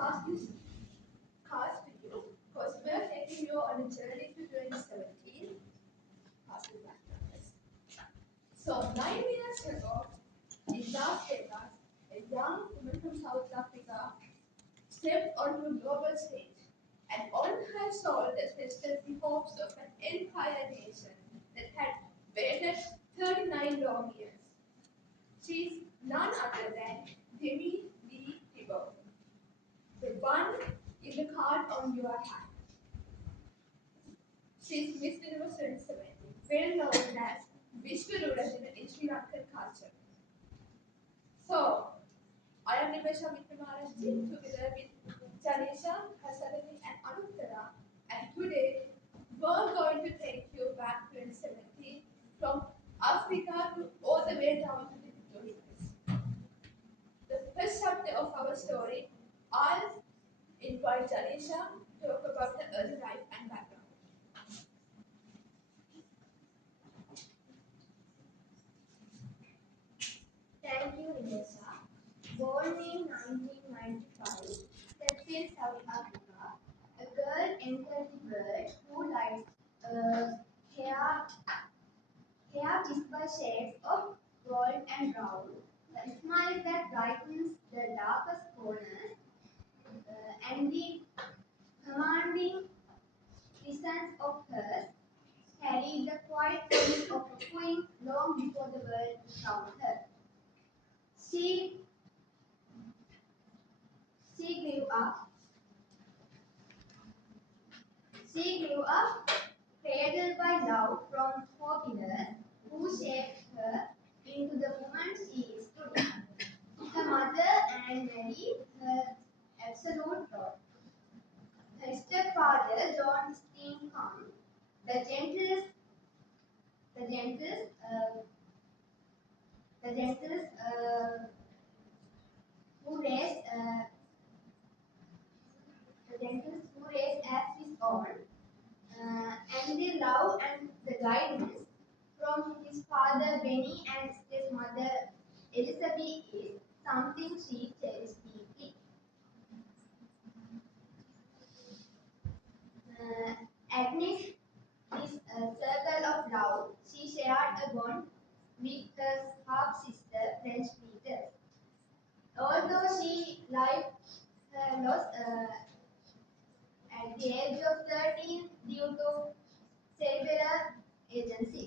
pass this cards to you because we are taking you on a journey to 2017. Pass it back to us. So 9 years ago, in Las Vegas, a young woman from South Africa stepped onto a global stage, and on her shoulders rested the hopes of an entire nation that had waited 39 long years. She's none other than Demi-Leigh Tebow, the one in the card on your hand. She's Miss Universe 2017, well known as Vishwarudan in Sri Lankan culture. So, I am Nimesha Vikramarajji, together with Janisha, Hasadani and Anuttara, and today we're going to take you back to 2017 from Africa to all the way down to the Victorias. The first chapter of our story, I'll invite Janisha to talk about the early life and background. Thank you, Nimesha. Born in 1995, set in South Africa, a girl entered the world who likes hair whisper shades of gold and brown, the smile that brightens the darkest corners, and the commanding presence of hers carried the quiet promise of a queen long before the world found her. She grew up. She grew up cradled by love from foreigners who shaped her into the woman she is today. Her mother and Mary, her absolute God. Her stepfather, John Steenkamp, the gentlest, the gentlest, the gentlest who raised as his own, and the love and the guidance from his father Benny and his mother Elizabeth is something she cherished deeply. Amidst this circle of love, she shared a bond with her half-sister, French Peters. Although she lived her loss at the age of 13 due to cerebral agency,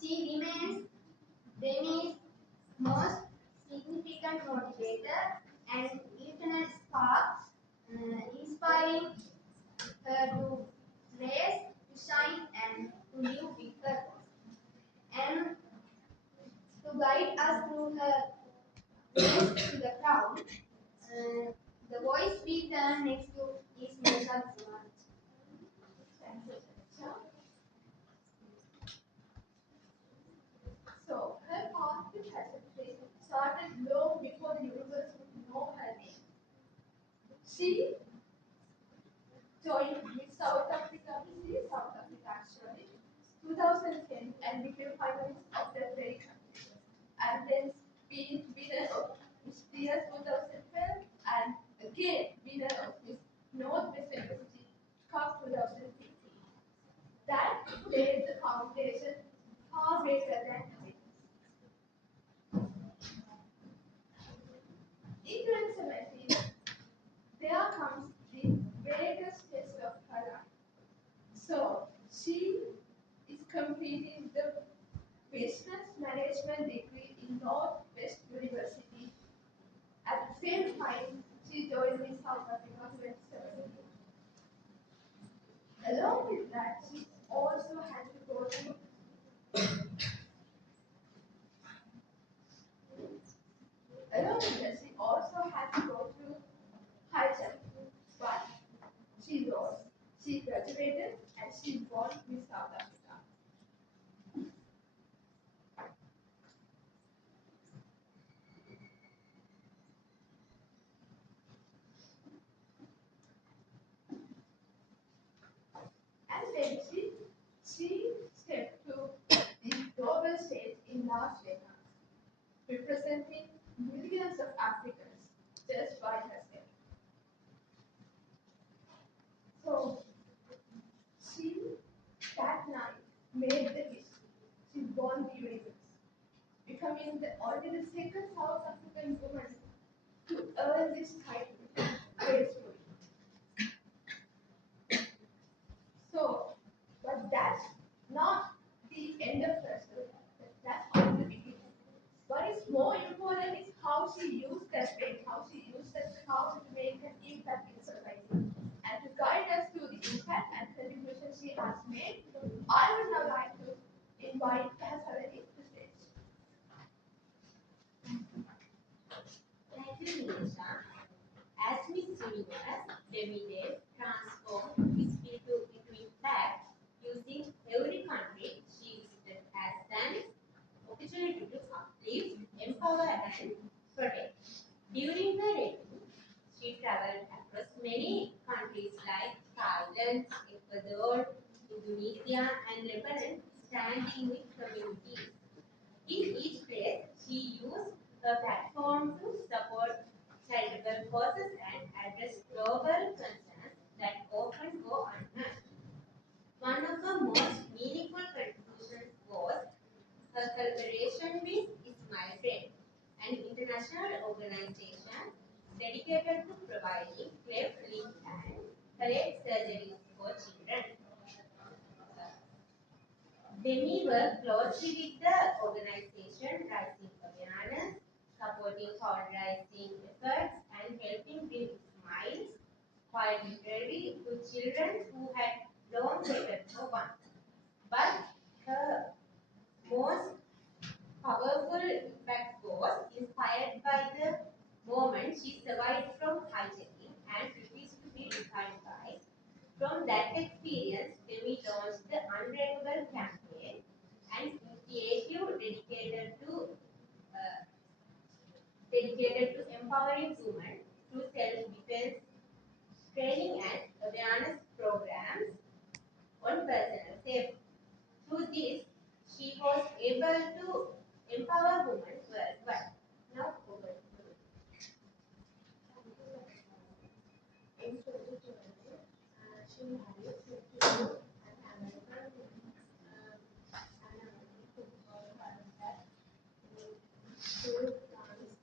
she remains Demi's most significant motivator and internal spark, inspiring her to race, to shine, and to live with purpose, and to guide us through her race to the crown. The voice we turn next to is Nisha Kumar. So, her path to classification started long before the universe would know her name. She joined Miss South Africa, actually, 2010 and became finalist of that very competition. And then being winner of Miss Year 2012 and again winner of Miss Northwest University Cup 2015. That laid the foundation far greater than today. In 2017, there comes the greatest test of her life. So, she is completing the business management degree in Northwest University. At the same time, she joined Miss South Africa 2017. Along with that, she also had to go to high jump, but she lost. She graduated and she won Miss South Africa. And then she stepped to the global stage in Las Vegas, representing millions of Africans just by herself. universe, Demi-Leigh transformed history into impact using every country she visited as an opportunity to uplift, empower, and protect. During her reign, she traveled across many countries like Thailand, Ecuador, Indonesia, and Lebanon, standing with communities. In each place, she used her platform to support charitable causes and address global concerns that often go unheard. One of her most meaningful contributions was her collaboration with Smile Friend, an international organization dedicated to providing cleft lip and palate surgeries for children. Demi worked closely with the organization, raising awareness, supporting fundraising efforts, and helping bring smiles while literally to children who had long waited for one. But her most powerful impact was inspired by the moment she survived from hijacking and refused to be defined by. From that experience, Demi launched the Unbreakable campaign, an initiative uh, dedicated to empowering women through self-defense training and awareness programs on personal safety. Through this, she was able to empower women worldwide. Now, over to you. In 2020, she married to Tebow, an American football player who runs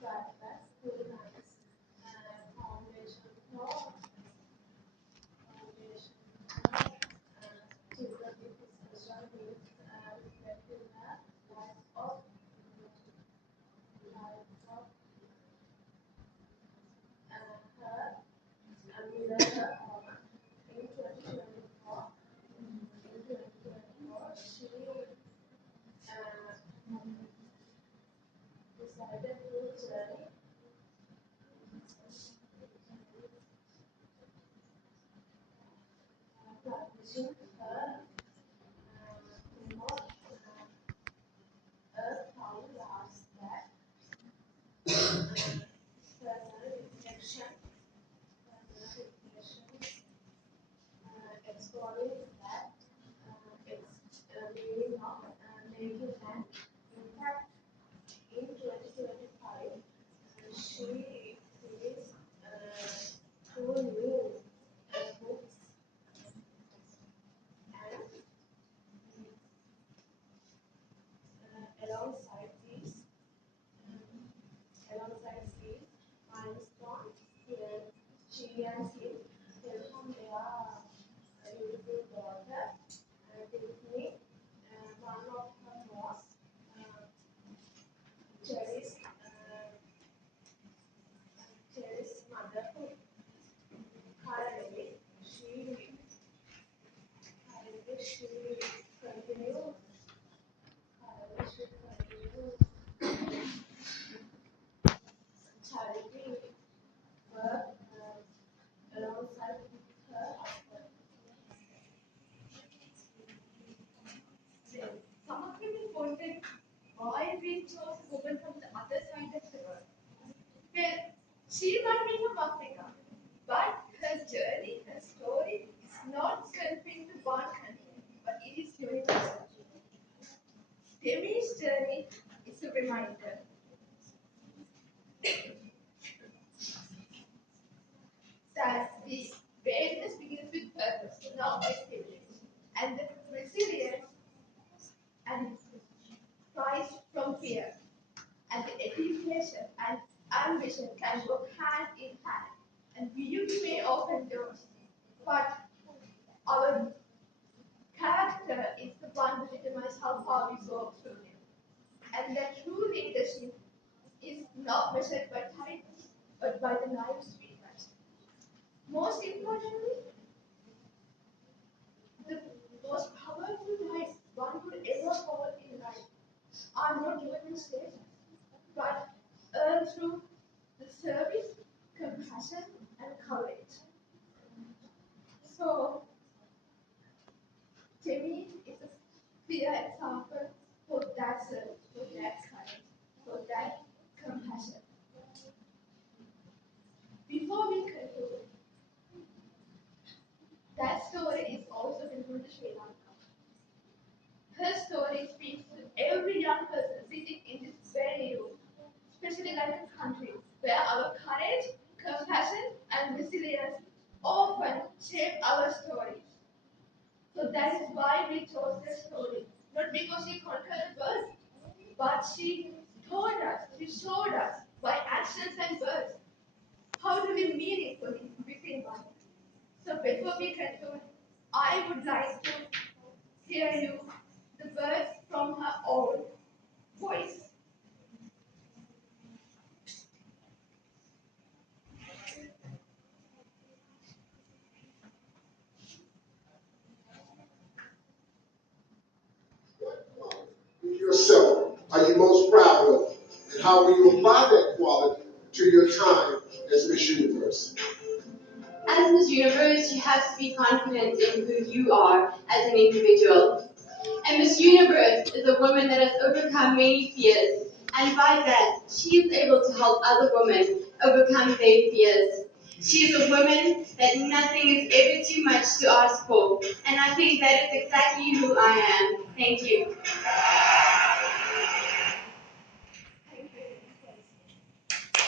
Starbucks, who runs foundation for children with special needs, reflecting the lives of her mirror in 2024. She decided to journey publishing her remote Earth found laughs that personal reflection, exploring that meaning of making an impact in 2025. She released two new books and alongside these, milestones, she and him welcome their beautiful daughter, Tiffany, one of her most cherished, cherished motherhood. Currently, she continues charity work alongside her husband. Some of you wondered why we chose a woman from the other side of the world. Well, she might be from Africa, but her journey, her story is not confined to one country, but it is universal. Demi's journey is a reminder that this greatness begins with purpose, not experience, and the resilience and rise from fear, and the education and ambition can go hand in hand. And beauty may open doors, but our character is the one that determines how far we go through it. And that true leadership is not measured by titles, but by the lives we touch. Most importantly, the most powerful lives one could ever hold in life are not given in stages, but earned through compassion, and courage. So, Demi is a clear example for that service, for that courage, for that compassion. Before we conclude, that story is also concluded to Sri Lanka. Her story speaks to every young person sitting in this very room, especially like a country where our courage, compassion, and resilience often shape our stories. So that is why we chose this story. Not because she conquered the world, but she told us, she showed us by actions and words how to be meaningful within one. So before we conclude, I would like to hear you the words from her own voice. Yourself are you most proud of, and how will you apply that quality to your time as Miss Universe? As Miss Universe, you have to be confident in who you are as an individual. And Miss Universe is a woman that has overcome many fears, and by that, she is able to help other women overcome their fears. She is a woman that nothing is ever too much to ask for, and I think that is exactly who I am. Thank you.